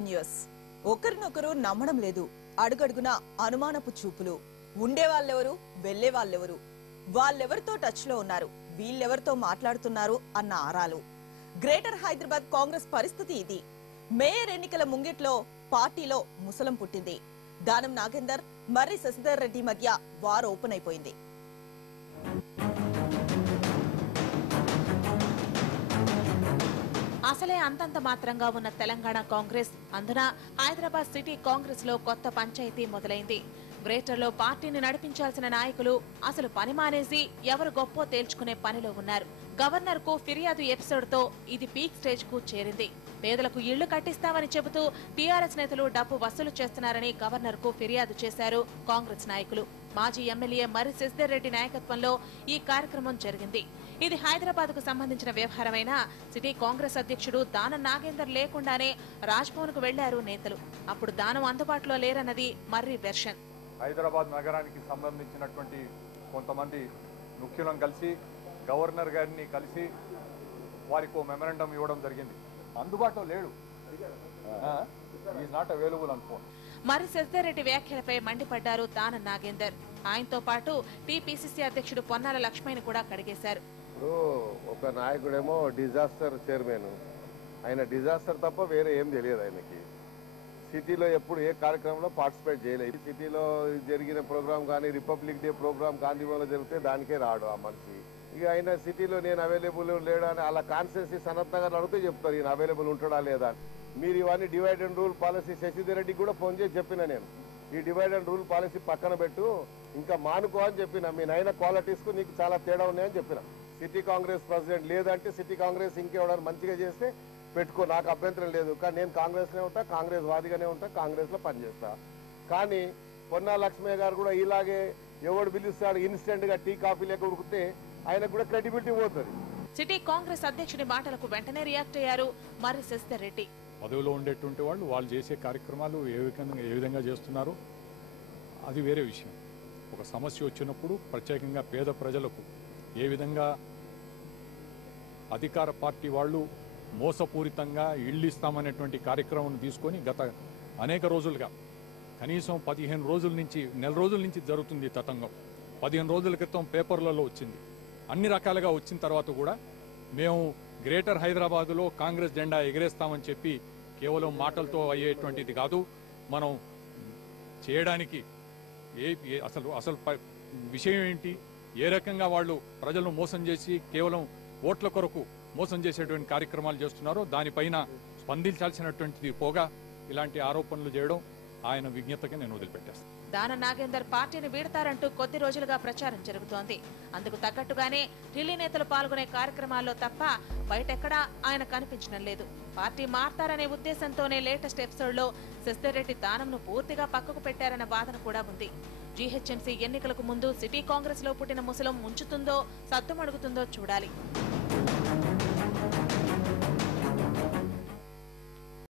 Continuous. ఒకరినొకరు నమ్మడం లేదు. అడుగడుగున అనుమానపు చూపులు. ఉండే వాళ్ళెవరు, వెళ్లే వాళ్ళెవరు, వాళ్ళెవరితో టచ్ లో ఉన్నారు, వీళ్ళెవరితో మాట్లాడుతున్నారు అన్న ఆరాలు. గ్రేటర్ హైదరాబాద్ కాంగ్రెస్ పరిస్థితి ఇది. మేయర్ ఎన్నికల ముంగిట్లో పార్టీలో ముసలం పుట్టింది. దానం నాగేందర్, మర్రి శశిధర్ రెడ్డి మధ్య వార్ ఓపెన్ అయిపోయింది. అసలే అంతంత మాత్రంగా ఉన్న తెలంగాణ కాంగ్రెస్ అందున హైదరాబాద్ సిటీ కాంగ్రెస్ లో కొత్త పంచాయతీ మొదలైంది. గ్రేటర్ లో పార్టీని నడిపించాల్సిన నాయకులు అసలు పని మానేసి ఎవరు గొప్పో తేల్చుకునే పనిలో ఉన్నారు. గవర్నర్ కు ఫిర్యాదు ఎపిసోడ్ తో ఇది పీక్ స్టేజ్ కు చేరింది. పేదలకు ఇళ్లు కట్టిస్తామని చెబుతూ టీఆర్ఎస్ నేతలు డబ్బు వసూలు చేస్తున్నారని గవర్నర్ కు ఫిర్యాదు చేశారు కాంగ్రెస్ నాయకులు. మాజీ ఎమ్మెల్యే మర్రి శశిధర్ రెడ్డి నాయకత్వంలో ఈ కార్యక్రమం జరిగింది. ఇది హైదరాబాద్ కు సంబంధించిన వ్యవహారమైన సిటీ కాంగ్రెస్ అధ్యక్షుడు దానం నాగేందర్ లేకుండానే రాజ్భవన్ కు వెళ్లారు నేతలు. అప్పుడు దానం అందుబాటులో లేరన్నది మర్రి వెర్షన్. హైదరాబాద్ నగరానికి సంబంధించినటువంటి కొంతమంది ముఖ్యులను కలిసి గవర్నర్ గారిని కలిసి వారికి ఓ మెమరాండం ఇవ్వడం జరిగింది. అందుబాటులో లేడు, ఈజ్ నాట్ అవైలబుల్ అనుకో. మర్రి శశిధర్ రెడ్డి వ్యాఖ్యలపై మండిపడ్డారు దానం నాగేందర్. ఆయనతో పాటు టీపీసీసీ అధ్యక్షుడు పొన్నాల లక్ష్మణ్ కూడా కడిగేశారు. ఒక నాయకుడేమో డిజాస్టర్ చైర్మన్, ఆయన డిజాస్టర్ తప్ప వేరే ఏం తెలియదు ఆయనకి. సిటీలో ఎప్పుడు ఏ కార్యక్రమంలో పార్టిసిపేట్ చేయలేదు. సిటీలో జరిగిన ప్రోగ్రామ్ కానీ రిపబ్లిక్ డే ప్రోగ్రామ్ గాంధీ భవన్లో జరిగితే దానికే రాడు ఆ మనిషి. ఇక ఆయన సిటీలో నేను అవైలబుల్ లేడా అని అలా కాన్స్టిట్యున్సీ సనత్ నగర్ అడిగితే చెప్తారు ఈయన అవైలబుల్ ఉంటాడా లేదా. మీరు ఇవన్నీ divide and rule policy Shashidhar రెడ్డికి కూడా ఫోన్ చేసి చెప్పిన నేను, ఈ డివైడ్ అండ్ రూల్ పాలసీ పక్కన పెట్టు, ఇంకా మానుకో అని చెప్పిన. మీ నాయన క్వాలిటీస్కు నీకు చాలా తేడా ఉన్నాయని చెప్పిన. సిటీ కాంగ్రెస్ ప్రెసిడెంట్ లేదంటే సిటీ కాంగ్రెస్ ఇంకెవడానికి మంచిగా చేస్తే పెట్టుకో, నాకు అభ్యంతరం లేదు. కానీ నేను కాంగ్రెస్లోనే ఉంటా, కాంగ్రెస్ వాదిగానే ఉంటా, కాంగ్రెస్లో పనిచేస్తా. కానీ పొన్నా లక్ష్మయ్య గారు కూడా ఇలాగే ఎవడు పిలుస్తాడు ఇన్స్టెంట్గా టీ కాఫీ లేక ఉడికితే ఆయనకు కూడా క్రెడిబిలిటీ పోతుంది. సిటీ కాంగ్రెస్ అధ్యక్షుడి మాటలకు వెంటనే రియాక్ట్ అయ్యారు మర్రి శశిధర్ రెడ్డి. పదవిలో ఉండేటువంటి వాళ్ళు చేసే కార్యక్రమాలు ఏ విధంగా చేస్తున్నారు అది వేరే విషయం. ఒక సమస్య వచ్చినప్పుడు ప్రత్యేకంగా పేద ప్రజలకు ఏ విధంగా అధికార పార్టీ వాళ్ళు మోసపూరితంగా ఇళ్ళు ఇస్తామనేటువంటి కార్యక్రమం తీసుకొని గత అనేక రోజులుగా కనీసం 15 రోజుల నుంచి నెల రోజుల నుంచి జరుగుతుంది ఈ తతంగం. 15 రోజుల క్రితం పేపర్లలో వచ్చింది. అన్ని రకాలుగా వచ్చిన తర్వాత కూడా మేము గ్రేటర్ హైదరాబాదులో కాంగ్రెస్ జెండా ఎగరేస్తామని చెప్పి కేవలం మాటలతో అయ్యేటువంటిది కాదు. మనం చేయడానికి అసలు విషయం ఏంటి, ఏ రకంగా వాళ్ళు ప్రజలను మోసం చేసి కేవలం ఓట్ల కొరకు మోసం చేసేటువంటి కార్యక్రమాలు చేస్తున్నారో దానిపైన స్పందించాల్సినటువంటిది పోగా ఇలాంటి ఆరోపణలు చేయడం ఆయన విజ్ఞతకి నేను వదిలిపెట్టేస్తాను. దానం నాగేందర్ పార్టీని వీడతారంటూ కొద్ది రోజులుగా ప్రచారం జరుగుతోంది. అందుకు తగ్గట్టుగానే ఢిల్లీ నేతలు పాల్గొనే కార్యక్రమాల్లో తప్ప బయటెక్కడా ఆయన కనిపించడం లేదు. పార్టీ మారతారనే ఉద్దేశంతోనే లేటెస్ట్ ఎపిసోడ్ లో శశిధర్ రెడ్డి దానంను పూర్తిగా పక్కకు పెట్టారన్న వాదన కూడా ఉంది. జీహెచ్ఎంసీ ఎన్నికలకు ముందు సిటీ కాంగ్రెస్ లో పుట్టిన ముసలం ముంచుతుందో సద్దుమడుగుతుందో చూడాలి.